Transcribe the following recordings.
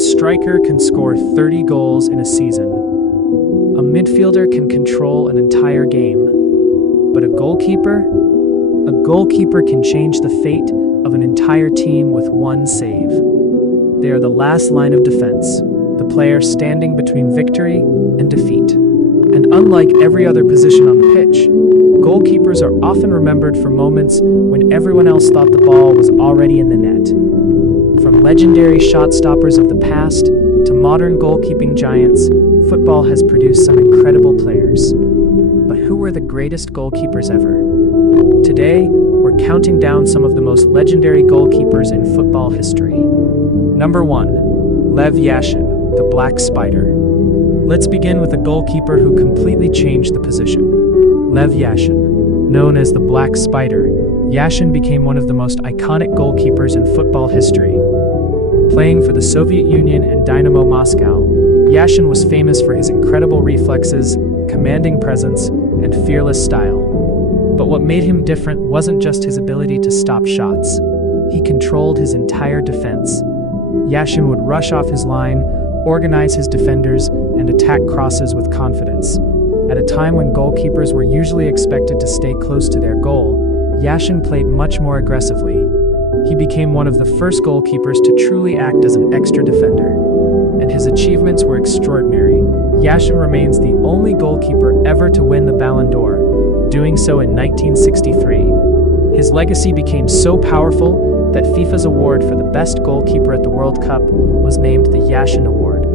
striker can score 30 goals in a season. A midfielder can control an entire game. But a goalkeeper? A goalkeeper can change the fate of an entire team with one save. They are the last line of defense, the player standing between victory and defeat. And unlike every other position on the pitch, goalkeepers are often remembered for moments when everyone else thought the ball was already in the net. From legendary shot stoppers of the past to modern goalkeeping giants, football has produced some incredible players. But who were the greatest goalkeepers ever? Today, we're counting down some of the most legendary goalkeepers in football history. Number 1. Lev Yashin, the Black Spider. Let's begin with a goalkeeper who completely changed the position. Lev Yashin. Known as the Black Spider, Yashin became one of the most iconic goalkeepers in football history. Playing for the Soviet Union and Dynamo Moscow, Yashin was famous for his incredible reflexes, commanding presence, and fearless style. But what made him different wasn't just his ability to stop shots. He controlled his entire defense. Yashin would rush off his line, organize his defenders, and attack crosses with confidence. At a time when goalkeepers were usually expected to stay close to their goal, Yashin played much more aggressively. He became one of the first goalkeepers to truly act as an extra defender. And his achievements were extraordinary. Yashin remains the only goalkeeper ever to win the Ballon d'Or, doing so in 1963. His legacy became so powerful that FIFA's award for the best goalkeeper at the World Cup was named the Yashin Award.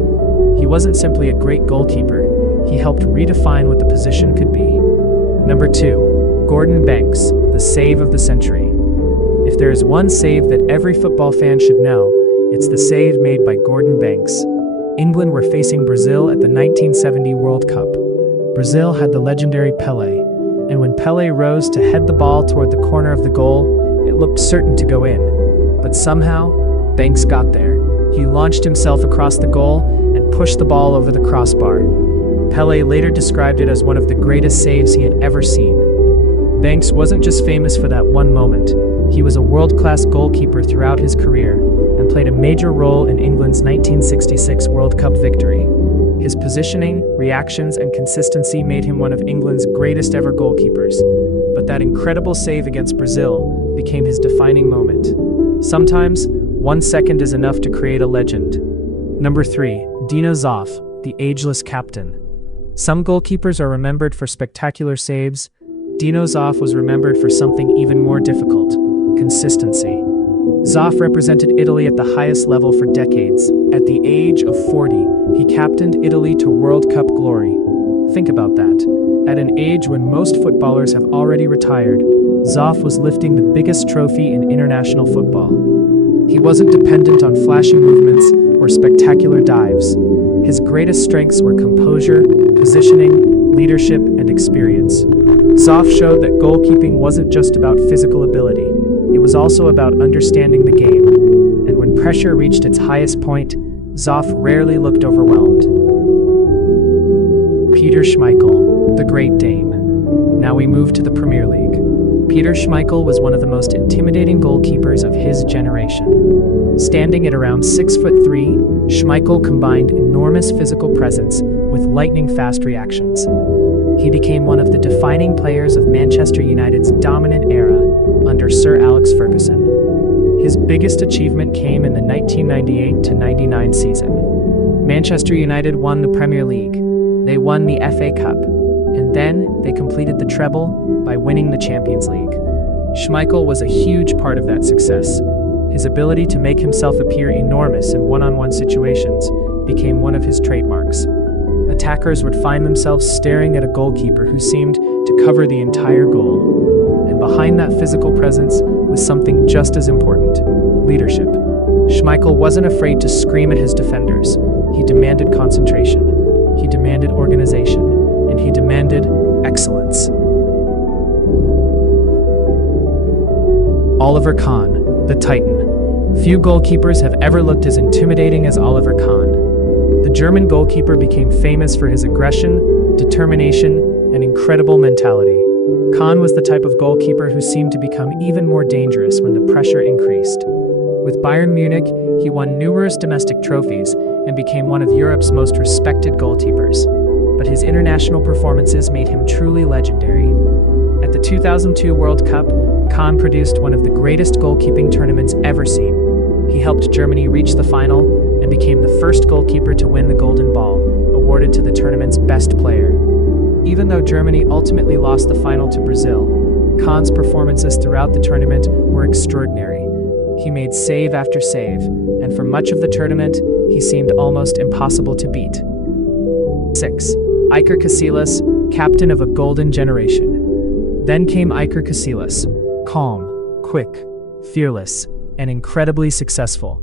He wasn't simply a great goalkeeper, he helped redefine what the position could be. Number 2. Gordon Banks, the save of the century. If there is one save that every football fan should know, it's the save made by Gordon Banks. England were facing Brazil at the 1970 World Cup. Brazil had the legendary Pelé, and when Pelé rose to head the ball toward the corner of the goal, it looked certain to go in. But somehow, Banks got there. He launched himself across the goal and pushed the ball over the crossbar. Pelé later described it as one of the greatest saves he had ever seen. Banks wasn't just famous for that one moment. He was a world-class goalkeeper throughout his career and played a major role in England's 1966 World Cup victory. His positioning, reactions, and consistency made him one of England's greatest ever goalkeepers. But that incredible save against Brazil became his defining moment. Sometimes, 1 second is enough to create a legend. Number 3. Dino Zoff, the ageless captain. Some goalkeepers are remembered for spectacular saves. Dino Zoff was remembered for something even more difficult: consistency. Zoff represented Italy at the highest level for decades. At the age of 40, he captained Italy to World Cup glory. Think about that. At an age when most footballers have already retired, Zoff was lifting the biggest trophy in international football. He wasn't dependent on flashy movements or spectacular dives. His greatest strengths were composure, positioning, leadership, and experience. Zoff showed that goalkeeping wasn't just about physical ability. It was also about understanding the game. And when pressure reached its highest point, Zoff rarely looked overwhelmed. Peter Schmeichel, the Great Dane. Now we move to the Premier League. Peter Schmeichel was one of the most intimidating goalkeepers of his generation. Standing at around 6'3", Schmeichel combined enormous physical presence with lightning-fast reactions. He became one of the defining players of Manchester United's dominant era under Sir Alex Ferguson. His biggest achievement came in the 1998-99 season. Manchester United won the Premier League. They won the FA Cup. And then they completed the treble by winning the Champions League. Schmeichel was a huge part of that success. His ability to make himself appear enormous in one-on-one situations became one of his trademarks. Attackers would find themselves staring at a goalkeeper who seemed to cover the entire goal. And behind that physical presence was something just as important: leadership. Schmeichel wasn't afraid to scream at his defenders. He demanded concentration. He demanded organization. And he demanded excellence. Oliver Kahn, the Titan. Few goalkeepers have ever looked as intimidating as Oliver Kahn. The German goalkeeper became famous for his aggression, determination, and incredible mentality. Kahn was the type of goalkeeper who seemed to become even more dangerous when the pressure increased. With Bayern Munich, he won numerous domestic trophies and became one of Europe's most respected goalkeepers. But his international performances made him truly legendary. At the 2002 World Cup, Kahn produced one of the greatest goalkeeping tournaments ever seen. He helped Germany reach the final and became the first goalkeeper to win the Golden Ball, awarded to the tournament's best player. Even though Germany ultimately lost the final to Brazil, Kahn's performances throughout the tournament were extraordinary. He made save after save, and for much of the tournament, he seemed almost impossible to beat. 6. Iker Casillas, captain of a golden generation. Then came Iker Casillas, calm, quick, fearless, and incredibly successful.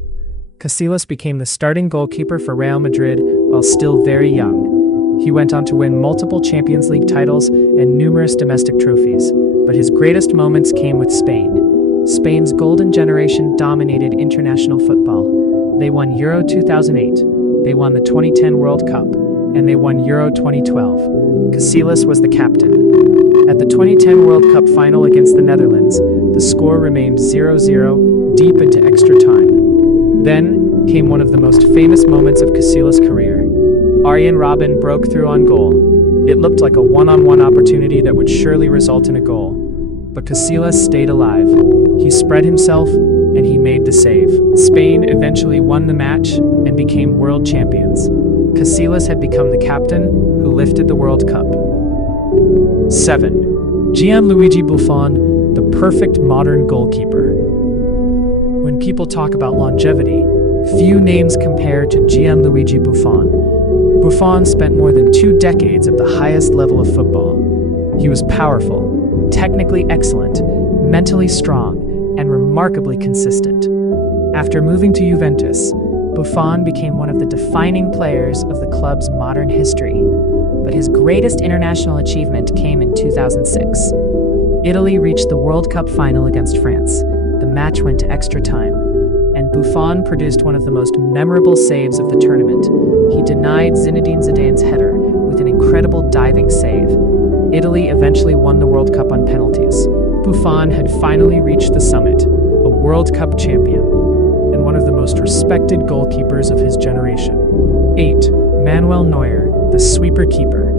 Casillas became the starting goalkeeper for Real Madrid while still very young. He went on to win multiple Champions League titles and numerous domestic trophies, but his greatest moments came with Spain. Spain's golden generation dominated international football. They won Euro 2008, they won the 2010 World Cup, and they won Euro 2012. Casillas was the captain. At the 2010 World Cup final against the Netherlands, the score remained 0-0 deep into extra time. Then came one of the most famous moments of Casillas' career. Arjen Robben broke through on goal. It looked like a one-on-one opportunity that would surely result in a goal. But Casillas stayed alive. He spread himself, and he made the save. Spain eventually won the match and became world champions. Casillas had become the captain who lifted the World Cup. 7. Gianluigi Buffon, the perfect modern goalkeeper. When people talk about longevity, few names compare to Gianluigi Buffon. Buffon spent more than 2 decades at the highest level of football. He was powerful, technically excellent, mentally strong, and remarkably consistent. After moving to Juventus, Buffon became one of the defining players of the club's modern history. But his greatest international achievement came in 2006. Italy reached the World Cup final against France. The match went to extra time, and Buffon produced one of the most memorable saves of the tournament. He denied Zinedine Zidane's header with an incredible diving save. Italy eventually won the World Cup on penalties. Buffon had finally reached the summit, a World Cup champion, and one of the most respected goalkeepers of his generation. 8. Manuel Neuer, the sweeper keeper.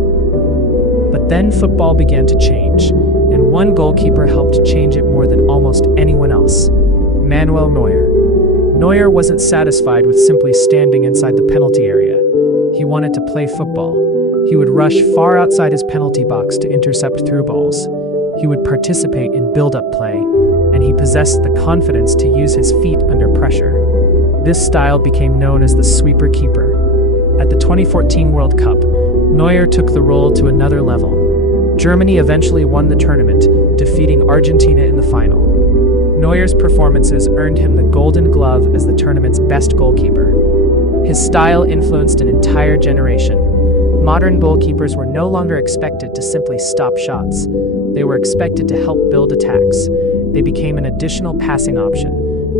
But then football began to change, and one goalkeeper helped change it more than almost anyone else: Manuel Neuer. Neuer wasn't satisfied with simply standing inside the penalty area. He wanted to play football. He would rush far outside his penalty box to intercept through balls. He would participate in build-up play, and he possessed the confidence to use his feet under pressure. This style became known as the sweeper keeper. At the 2014 World Cup, Neuer took the role to another level. Germany eventually won the tournament, defeating Argentina in the final. Neuer's performances earned him the Golden Glove as the tournament's best goalkeeper. His style influenced an entire generation. Modern goalkeepers were no longer expected to simply stop shots. They were expected to help build attacks. They became an additional passing option,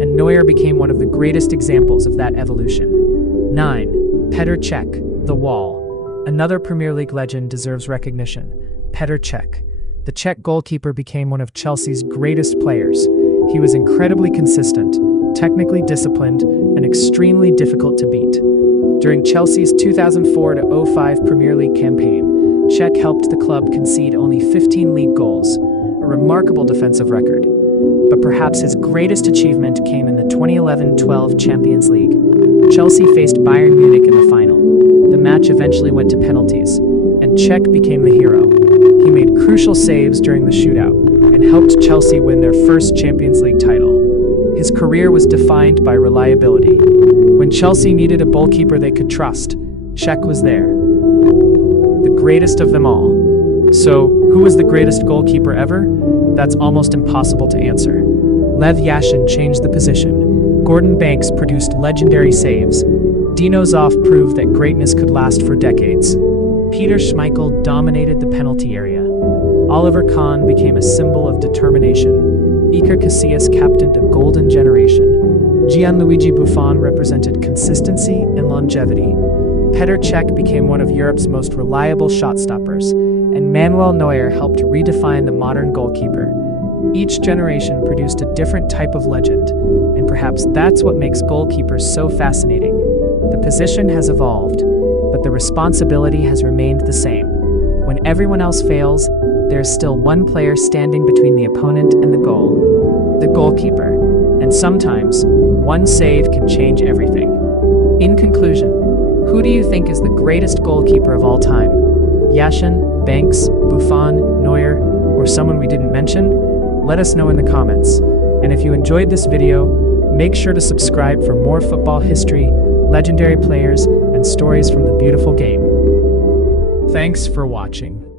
and Neuer became one of the greatest examples of that evolution. 9. Petr Cech, the Wall. Another Premier League legend deserves recognition: Petr Cech. The Czech goalkeeper became one of Chelsea's greatest players. He was incredibly consistent, technically disciplined, and extremely difficult to beat. During Chelsea's 2004-05 Premier League campaign, Cech helped the club concede only 15 league goals, a remarkable defensive record. But perhaps his greatest achievement came in the 2011-12 Champions League. Chelsea faced Bayern Munich in the final. The match eventually went to penalties, and Cech became the hero. He made crucial saves during the shootout and helped Chelsea win their first Champions League title. His career was defined by reliability. When Chelsea needed a goalkeeper they could trust, Cech was there. The greatest of them all. So, who was the greatest goalkeeper ever? That's almost impossible to answer. Lev Yashin changed the position. Gordon Banks produced legendary saves. Dino Zoff proved that greatness could last for decades. Peter Schmeichel dominated the penalty area. Oliver Kahn became a symbol of determination. Iker Casillas captained a golden generation. Gianluigi Buffon represented consistency and longevity. Petr Cech became one of Europe's most reliable shot stoppers, and Manuel Neuer helped redefine the modern goalkeeper. Each generation produced a different type of legend, and perhaps that's what makes goalkeepers so fascinating. The position has evolved, but the responsibility has remained the same. When everyone else fails, there's still one player standing between the opponent and the goal, the goalkeeper. And sometimes, one save can change everything. In conclusion, who do you think is the greatest goalkeeper of all time? Yashin, Banks, Buffon, Neuer, or someone we didn't mention? Let us know in the comments. And if you enjoyed this video, make sure to subscribe for more football history, legendary players, and stories from the beautiful game. Thanks for watching.